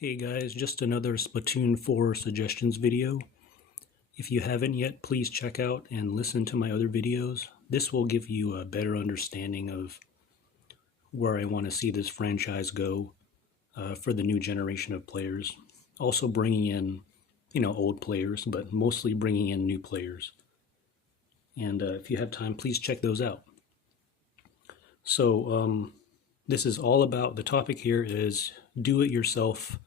Hey guys, just another Splatoon 4 suggestions video. If you haven't yet, please check out and listen to my other videos. This will give you a better understanding of where I want to see this franchise go for the new generation of players. Also bringing in, old players, but mostly bringing in new players. And if you have time, please check those out. So this is all about, the topic here is do-it-yourself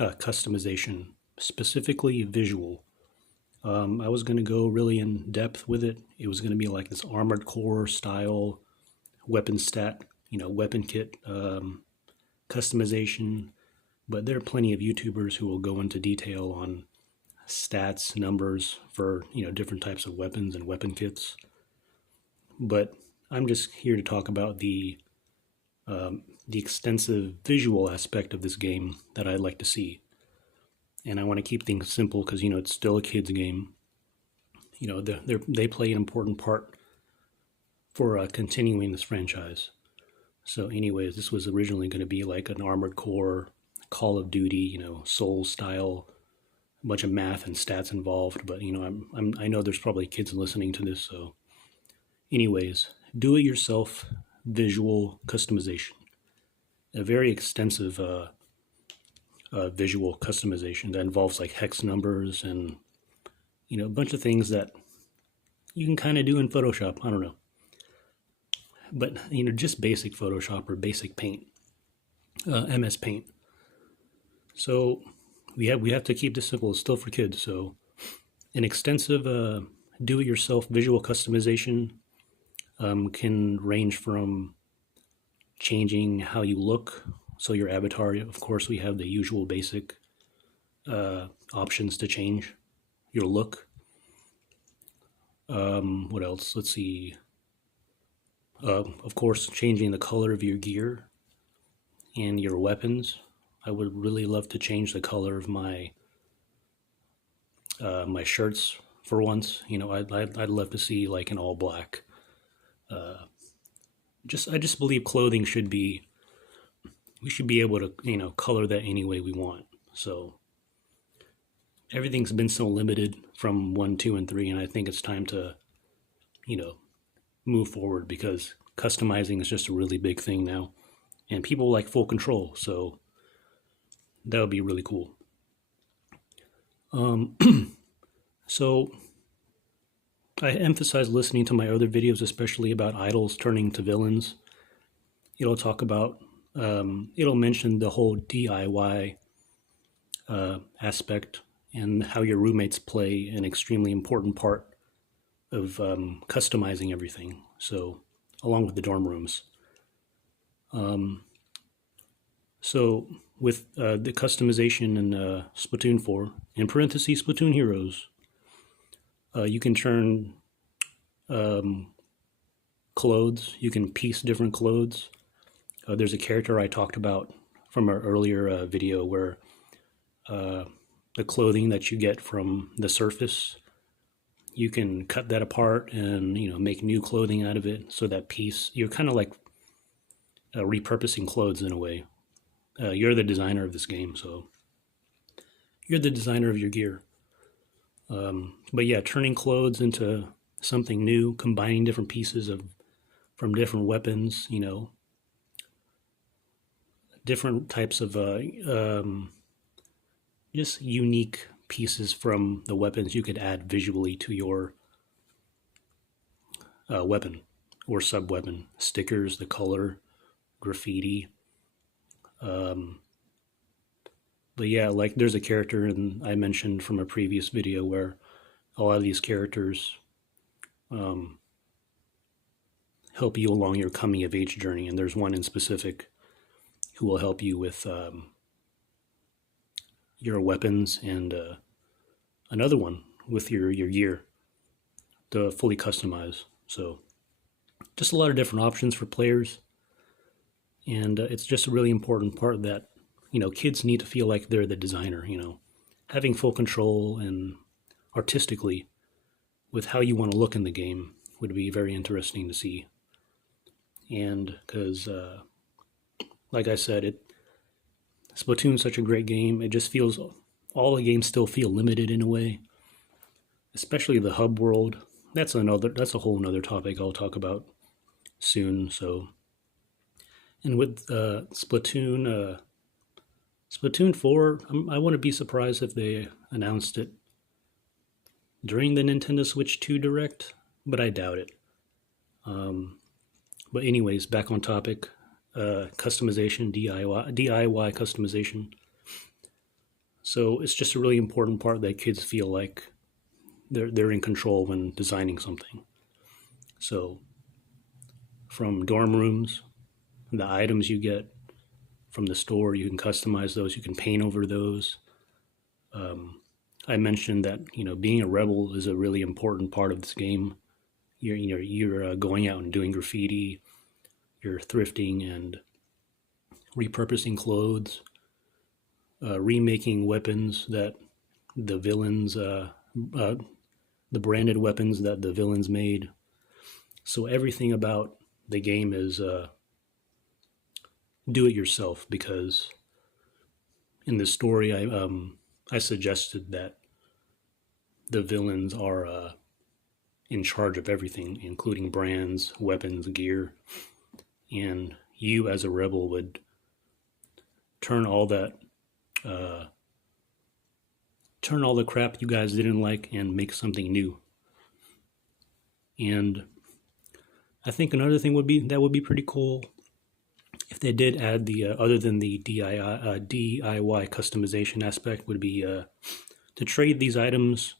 customization, specifically visual. I was going to go really in depth with it. It was going to be like this Armored Core style weapon stat, weapon kit customization. But there are plenty of YouTubers who will go into detail on stats, numbers for different types of weapons and weapon kits. But I'm just here to talk about the extensive visual aspect of this game that I'd like to see. And I want to keep things simple because, it's still a kid's game. They play an important part for continuing this franchise. So anyways, this was originally going to be like an Armored Core, Call of Duty, Soul style, a bunch of math and stats involved. But, I know there's probably kids listening to this. So anyways, do it yourself visual customization. A very extensive visual customization that involves like hex numbers and a bunch of things that you can kind of do in Photoshop. I don't know, but just basic Photoshop or basic Paint, MS Paint. So we have to keep this simple. It's still for kids. So an extensive do-it-yourself visual customization can range from changing how you look. So your avatar, of course, we have the usual basic options to change your look. What else? Let's see. Of course, changing the color of your gear and your weapons. I would really love to change the color of my my shirts for once. I'd love to see like an all black. I just believe clothing should be, we should be able to color that any way we want. So everything's been so limited from 1, 2, and 3, and I think it's time to move forward because customizing is just a really big thing now, and people like full control. So that would be really cool. So I emphasize listening to my other videos, especially about idols turning to villains. It'll talk about, it'll mention the whole DIY aspect and how your roommates play an extremely important part of customizing everything. So, along with the dorm rooms. So, with the customization in Splatoon 4, in parentheses, Splatoon Heroes, you can turn clothes, you can piece different clothes. There's a character I talked about from our earlier video where the clothing that you get from the surface, you can cut that apart and make new clothing out of it. So that piece, you're kind of like repurposing clothes in a way. You're the designer of this game, so you're the designer of your gear. But yeah, turning clothes into something new, combining different pieces from different weapons, different types of just unique pieces from the weapons you could add visually to your weapon or sub-weapon. Stickers, the color, graffiti. But yeah, like there's a character I mentioned from a previous video where a lot of these characters help you along your coming of age journey, and there's one in specific who will help you with your weapons and another one with your gear to fully customize. So just a lot of different options for players, and it's just a really important part that kids need to feel like they're the designer. Having full control and artistically with how you want to look in the game would be very interesting to see. And because like I said, Splatoon's such a great game. It just feels all the games still feel limited in a way, especially the hub world. That's a whole nother topic I'll talk about soon. So, and with Splatoon 4, I wouldn't be surprised if they announced it during the Nintendo Switch 2 Direct, but I doubt it. Um, but anyways, back on topic. Customization, DIY customization. So it's just a really important part that kids feel like they're in control when designing something. So from dorm rooms, the items you get from the store, you can customize those. You can paint over those. I mentioned that being a rebel is a really important part of this game. You're going out and doing graffiti. You're thrifting and repurposing clothes, remaking weapons that the villains, the branded weapons that the villains made. So everything about the game is do it yourself, because in the story I suggested that the villains are in charge of everything, including brands, weapons, gear, and you as a rebel would turn all that turn all the crap you guys didn't like and make something new. And I think another thing would be pretty cool if they did add the other than the DIY customization aspect, would be to trade these items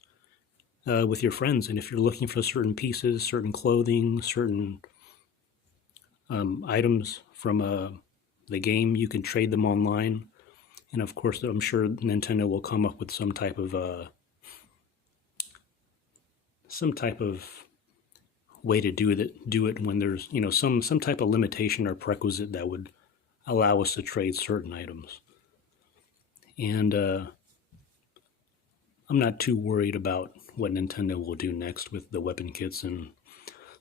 with your friends. And if you're looking for certain pieces, certain clothing, certain items from the game, you can trade them online. And of course, I'm sure Nintendo will come up with some type of way to do it when there's some type of limitation or prerequisite that would allow us to trade certain items. And I'm not too worried about what Nintendo will do next with the weapon kits and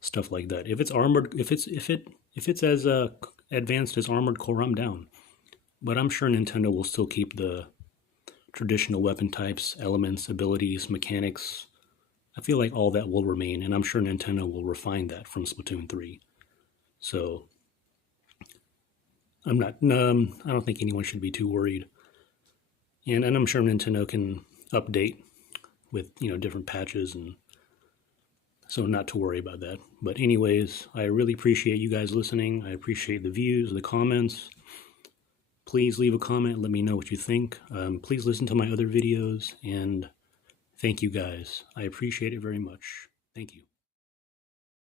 stuff like that. If it's armored, if it's as advanced as Armored Core, I'm down. But I'm sure Nintendo will still keep the traditional weapon types, elements, abilities, mechanics. I feel like all that will remain, and I'm sure Nintendo will refine that from Splatoon 3. So I don't think anyone should be too worried. And I'm sure Nintendo can update with different patches, and so not to worry about that. But anyways, I really appreciate you guys listening. I appreciate the views, the comments. Please leave a comment. Let me know what you think. Please listen to my other videos, and thank you guys. I appreciate it very much. Thank you.